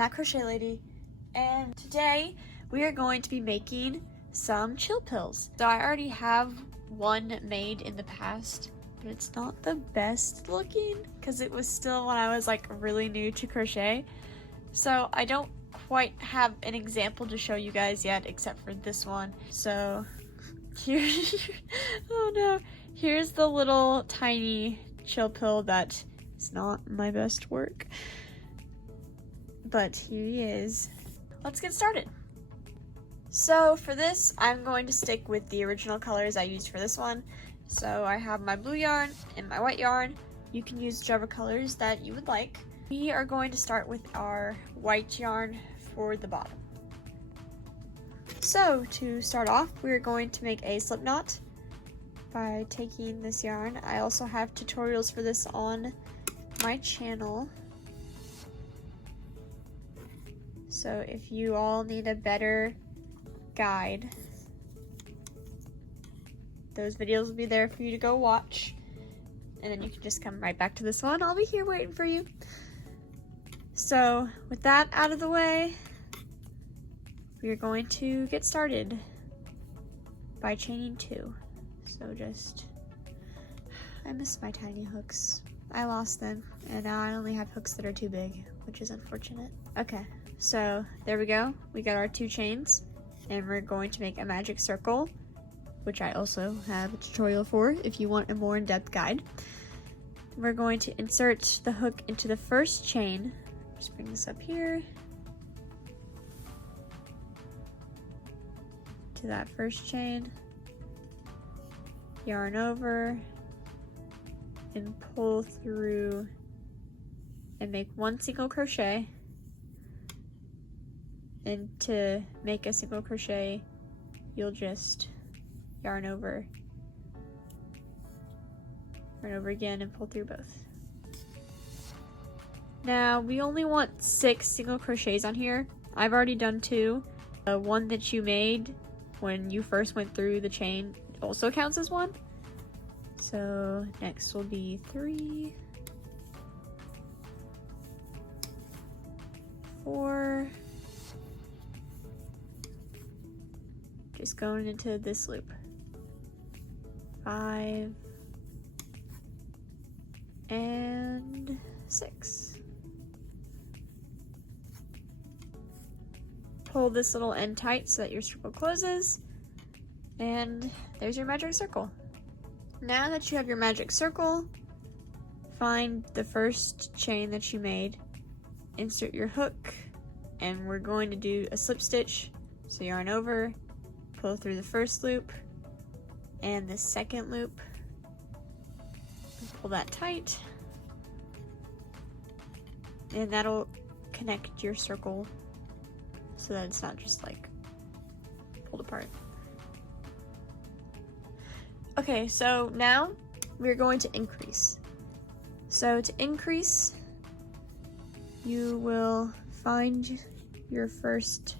that crochet lady, and today we are going to be making some chill pills. So I already have one made in the past, but it's not the best looking because it was still when I was like really new to crochet. So I don't quite have an example to show you guys yet except for this one. So here, oh no, here's the little tiny chill pill that is not my best work. But here he is. Let's get started. So for this, I'm going to stick with the original colors I used for this one. So I have my blue yarn and my white yarn. You can use whichever colors that you would like. We are going to start with our white yarn for the bottom. So to start off, we're going to make a slip knot by taking this yarn. I also have tutorials for this on my channel. So if you all need a better guide, those videos will be there for you to go watch. And then you can just come right back to this one. I'll be here waiting for you. So with that out of the way, we are going to get started by chaining 2. So I miss my tiny hooks. I lost them, and now I only have hooks that are too big, which is unfortunate. Okay, so there we go. We got our 2 chains, and we're going to make a magic circle, which I also have a tutorial for if you want a more in-depth guide. We're going to insert the hook into the first chain. Just bring this up here to that first chain, yarn over, and pull through and make 1 single crochet. And to make a single crochet, you'll just yarn over again and pull through both. Now we only want 6 single crochets on here. I've already done 2. The one that you made when you first went through the chain also counts as 1. So next will be 3, 4, just going into this loop, 5, and 6. Pull this little end tight so that your circle closes, and there's your magic circle. Now that you have your magic circle, find the first chain that you made, insert your hook, and we're going to do a slip stitch. So yarn over, pull through the first loop and the second loop, pull that tight, and that'll connect your circle so that it's not just like pulled apart. Okay, so now we're going to increase. So to increase, you will find your first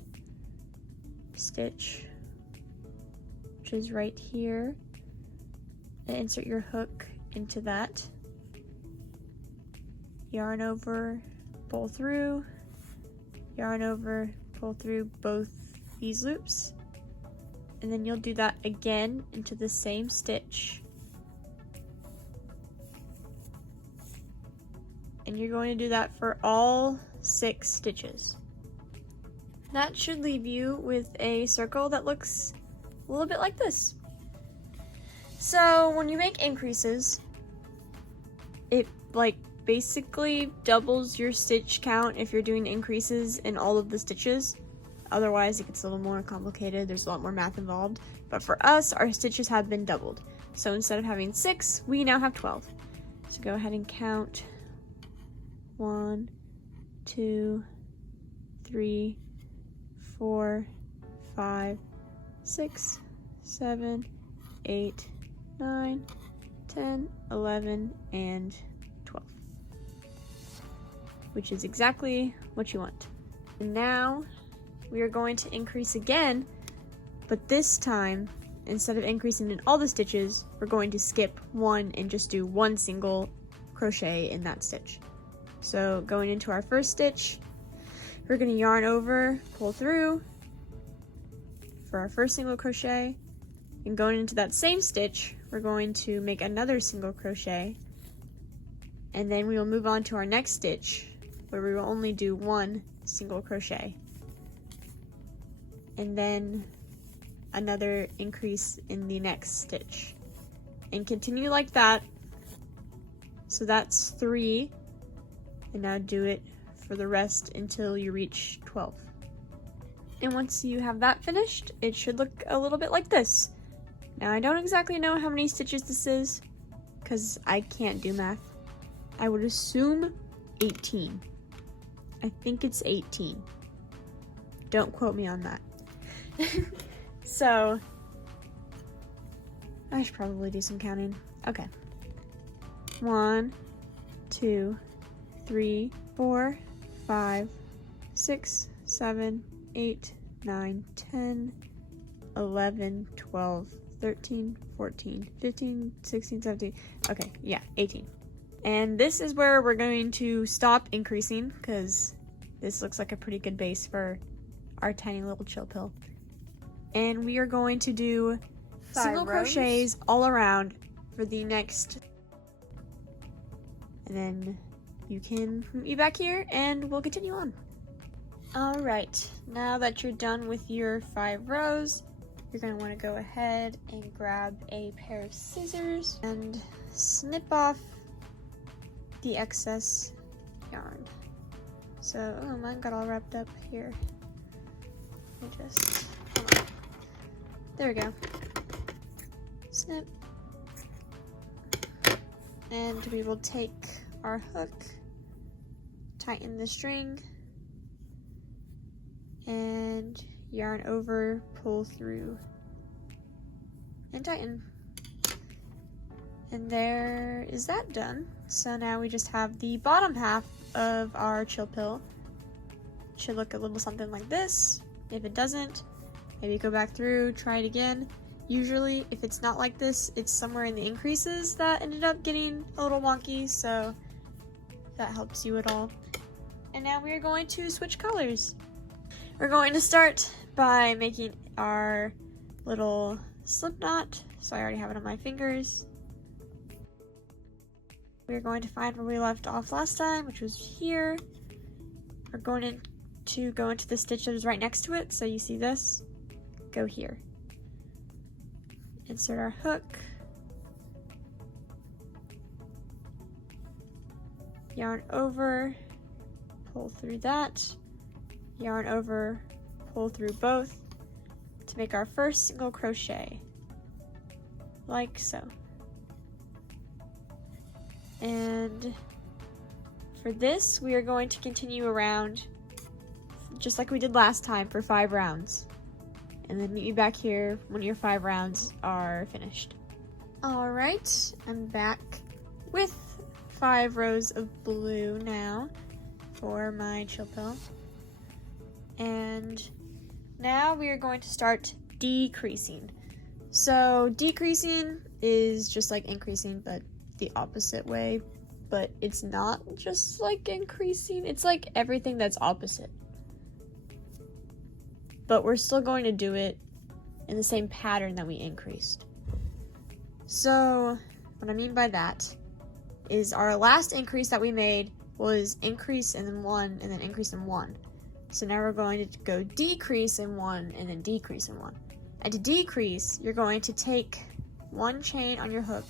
stitch, which is right here, and insert your hook into that. Yarn over, pull through, yarn over, pull through both these loops, and then you'll do that again into the same stitch. And you're going to do that for all 6 stitches. That should leave you with a circle that looks a little bit like this. So when you make increases, it like basically doubles your stitch count if you're doing increases in all of the stitches. Otherwise it gets a little more complicated, there's a lot more math involved. But for us, our stitches have been doubled. So instead of having 6, we now have 12. So go ahead and count 1, 2, 3, 4, 5, 6, 7, 8, 9, 10, 11, and 12. Which is exactly what you want. And now we are going to increase again, but this time, instead of increasing in all the stitches, we're going to skip 1 and just do 1 single crochet in that stitch. So going into our first stitch, we're going to yarn over, pull through for our first single crochet, and going into that same stitch, we're going to make another single crochet, and then we will move on to our next stitch where we will only do one single crochet, and then another increase in the next stitch, and continue like that. So that's 3, and now do it for the rest until you reach 12. And once you have that finished, it should look a little bit like this. Now I don't exactly know how many stitches this is because I can't do math. I would assume 18. I think it's 18. Don't quote me on that. So I should probably do some counting. Okay. 1, 2, 3, 4, 5, 6, 7, 8, 9, 10, 11, 12, 13, 14, 15, 16, 17. Okay, yeah, 18. And this is where we're going to stop increasing because this looks like a pretty good base for our tiny little chill pill. And we are going to do single crochets all around for the next. And then you can meet me back here and we'll continue on. Alright, now that you're done with your 5 rows, you're going to want to go ahead and grab a pair of scissors and snip off the excess yarn. So, oh, mine got all wrapped up here. Let me just, hold on. There we go. Snip. And we will take our hook, tighten the string, and yarn over, pull through, and tighten. And there is that done. So now we just have the bottom half of our chill pill. It should look a little something like this. If it doesn't, maybe go back through, try it again. Usually, if it's not like this, it's somewhere in the increases that ended up getting a little wonky, so if that helps you at all. And now we are going to switch colors. We're going to start by making our little slip knot. So I already have it on my fingers. We're going to find where we left off last time, which was here. We're going to go into the stitch that is right next to it. So you see this, go here. Insert our hook. Yarn over, pull through that. Yarn over, pull through both to make our first single crochet, like so. And for this, we are going to continue around just like we did last time for 5 rounds. And then meet you back here when your 5 rounds are finished. All right, I'm back with 5 rows of blue now for my chill pill. And now we are going to start decreasing. So decreasing is just like increasing, but the opposite way. But it's not just like increasing, it's like everything that's opposite. But we're still going to do it in the same pattern that we increased. So what I mean by that is our last increase that we made was increase and then 1 and then increase in 1. So now we're going to go decrease in 1 and then decrease in 1. And to decrease, you're going to take 1 chain on your hook,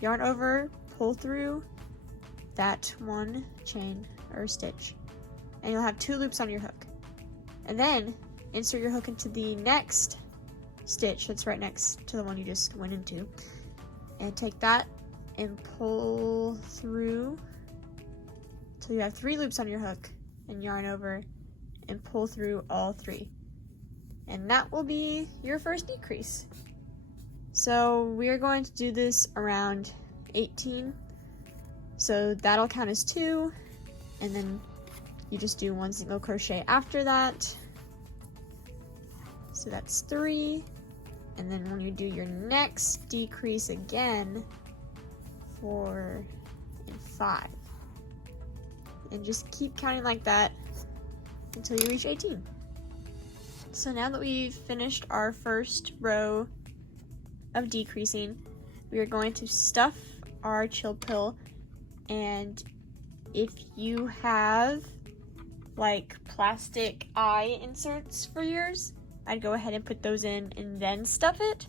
yarn over, pull through that 1 chain or stitch, and you'll have 2 loops on your hook. And then insert your hook into the next stitch that's right next to the one you just went into, and take that and pull through till you have 3 loops on your hook, and yarn over and pull through all 3. And that will be your first decrease. So we are going to do this around 18. So that'll count as 2, and then you just do 1 single crochet after that. So that's 3. And then when you do your next decrease again, 4 and 5. And just keep counting like that until you reach 18. So now that we've finished our first row of decreasing, we are going to stuff our chill pill, and if you have like plastic eye inserts for yours, I'd go ahead and put those in and then stuff it,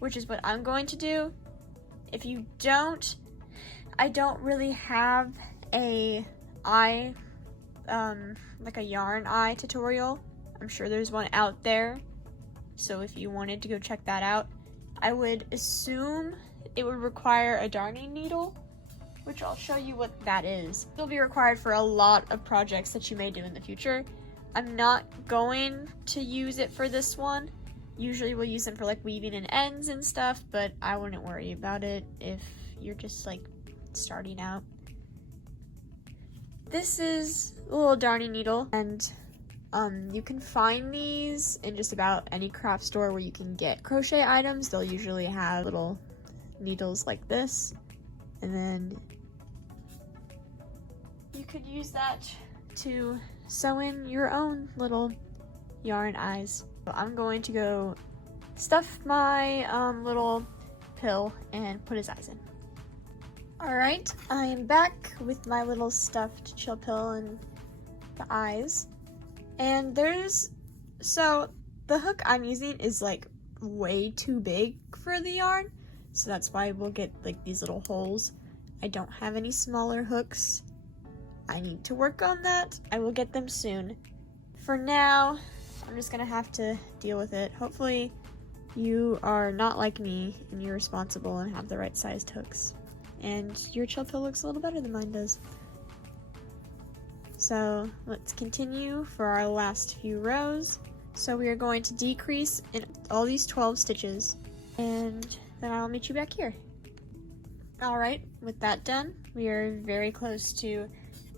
which is what I'm going to do. If you don't, I don't really have a eye, like a yarn eye tutorial. I'm sure there's one out there, so if you wanted to go check that out, I would assume it would require a darning needle, which I'll show you what that is. It'll be required for a lot of projects that you may do in the future. I'm not going to use it for this one. Usually we'll use them for like weaving in ends and stuff, but I wouldn't worry about it if you're just like starting out. This is a little darning needle, and you can find these in just about any craft store where you can get crochet items. They'll usually have little needles like this, and then you could use that to sew in your own little yarn eyes. So I'm going to go stuff my little pill and put his eyes in. Alright, I am back with my little stuffed chill pill and the eyes. And so the hook I'm using is like way too big for the yarn, so that's why we'll get like these little holes. I don't have any smaller hooks. I need to work on that. I will get them soon. For now, I'm just gonna have to deal with it. Hopefully you are not like me and you're responsible and have the right sized hooks, and your chill pill looks a little better than mine does. So let's continue for our last few rows. So we are going to decrease in all these 12 stitches, and then I'll meet you back here. Alright, with that done, we are very close to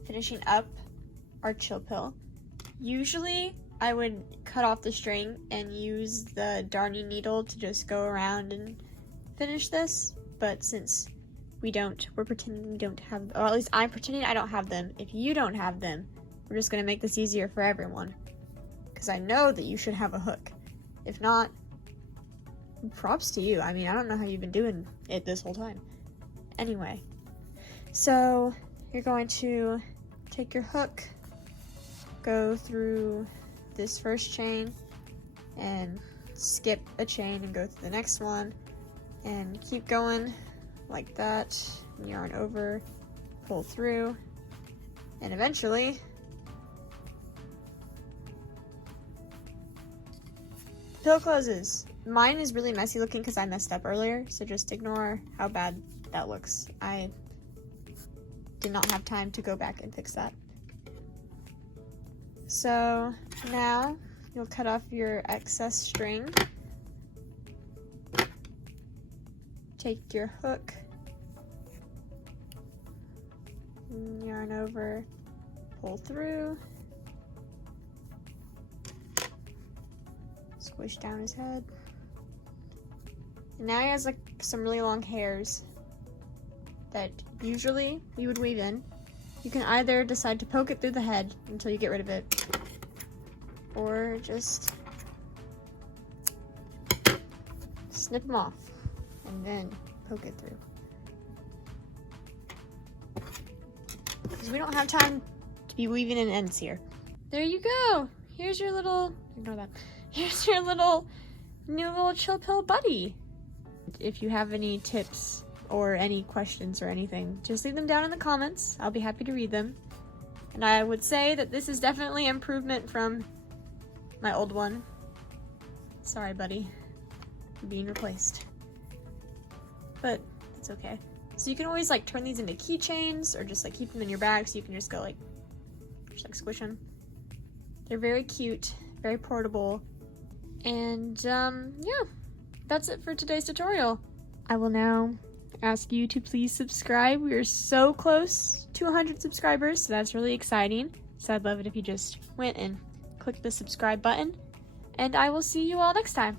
finishing up our chill pill. Usually I would cut off the string and use the darning needle to just go around and finish this, but since we're pretending we don't have, or at least I'm pretending I don't have them. If you don't have them, we're just gonna make this easier for everyone, because I know that you should have a hook. If not, props to you. I mean, I don't know how you've been doing it this whole time. Anyway, so you're going to take your hook, go through this first chain and skip a chain and go through the next one, and keep going like that, yarn over, pull through, and eventually pill closes. Mine is really messy looking because I messed up earlier, so just ignore how bad that looks. I did not have time to go back and fix that. So now you'll cut off your excess string, take your hook, yarn over, pull through, squish down his head. And now he has like some really long hairs that usually we would weave in. You can either decide to poke it through the head until you get rid of it, or just snip them off and then poke it through. Because we don't have time to be weaving in ends here. There you go. Here's your little, ignore that. Here's your little new little chill pill buddy. If you have any tips or any questions or anything, just leave them down in the comments. I'll be happy to read them. And I would say that this is definitely improvement from my old one. Sorry, buddy. You're being replaced. But it's okay. So you can always like turn these into keychains or just like keep them in your bag so you can just go like, just squish them. They're very cute, very portable. And yeah, that's it for today's tutorial. I will now ask you to please subscribe. We are so close to 100 subscribers, so that's really exciting. So I'd love it if you just went and clicked the subscribe button, and I will see you all next time.